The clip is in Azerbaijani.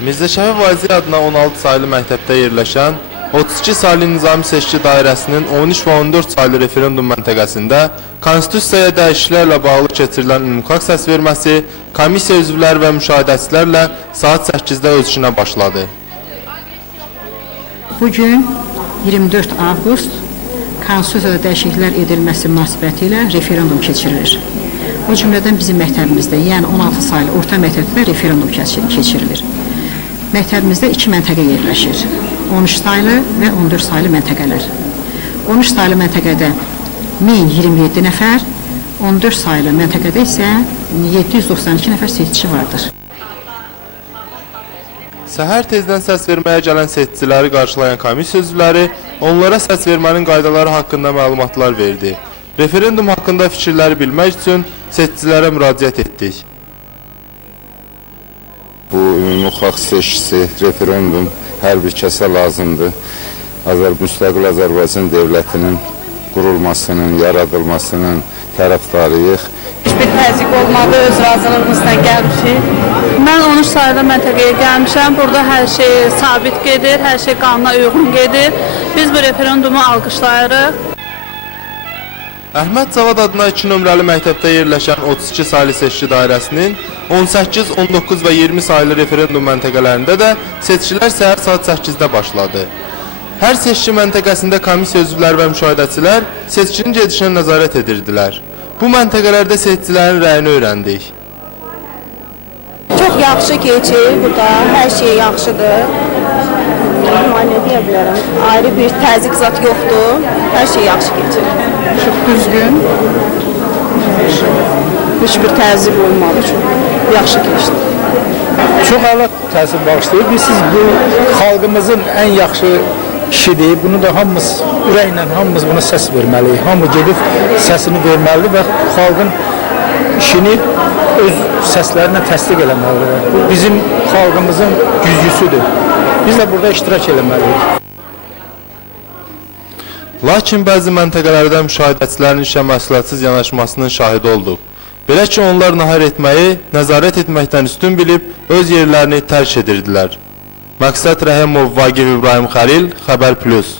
Mirzə Şəfi Vazir adına 16 saylı məktəbdə yerləşən 32 saylı Nizami Seçki Dairəsinin 13 və 14 saylı referendum məntəqəsində konstitusiyaya dəyişikliklərlə bağlı keçirilən ümumxalq səsverməsi komissiya üzvləri və müşahidəçilərlə saat 8-də öz işinə başladı. Bugün 24 avqust konstitusiyada dəyişikliklər edilməsi münasibətilə referendum keçirilir. O cümlədən bizim məktəbimizdə, yəni 16 saylı orta məktəbdə referendum keçirilir. Məktəbimizdə 2 məntəqə yerləşir. 13 saylı və 14 saylı məntəqələr. 13 saylı məntəqədə 1027 nəfər, 14 saylı məntəqədə isə 792 nəfər seçici vardır. Səhər tezdən səs verməyə gələn seçiciləri qarşılayan komissiya üzvləri onlara səs vermənin qaydaları haqqında məlumatlar verdi. Referendum haqqında fikirləri bilmək üçün seçicilərə müraciət etdik. Bu ümumxalq seçkisi, referendum hər bir kəsə lazımdır. Müstəqil Azərbaycan dövlətinin qurulmasının, yaradılmasının tərəfdarıyıq. Hiçbir təzyiq olmadı, öz razılığımızdan gəlmişik. Mən 13 saylı məntəqəyə gəlmişəm. Burada hər şey sabit gedir, hər şey qanuna uyğun gedir. Biz bu referendumu alqışlayırıq. Əhməd Cavad adına 2 nömrəli məktəbdə yerləşən 32 saylı seçki dairəsinin 18, 19 və 20 saylı referendum məntəqələrində də seçkilər səhər saat 8-də başladı. Hər seçki məntəqəsində komissiya üzvləri və müşahidəçilər seçkinin gedişinə nəzarət edirdilər. Bu məntəqələrdə seçicilərin rəyini öyrəndik. Çox yaxşı keçir burada, hər şey yaxşıdır. Ne deyə bilərəm, ayrı bir təzyiq zat yoxdur, hər şey yaxşı keçir. Çox düzgün, Hiçbir təzyiq olmadı, çox yaxşı keçdi. Çox əla təsir bağışlayır. Siz bu xalqımızın ən yaxşı işidir. Bunu da hamımız ürəklə, hamımız buna səs verməliyik. Hamı gedib səsini verməlidir və xalqın işini öz səslərinə təsdiq eləməlidir. Bu bizim xalqımızın güzgüsüdür. Biz də burada iştirak eləməliyik. Lakin bəzi məntəqələrdə müşahidəçilərin işə məsuliyyətsiz yanaşmasının şahidi olduq. Belə ki, onlar nahar etməyi, nəzarət etməkdən üstün bilib, öz yerlərini tərk edirdilər. Məqsəd Rəhimov, Vaqif İbrahim Xəlil, Xəbər Plus.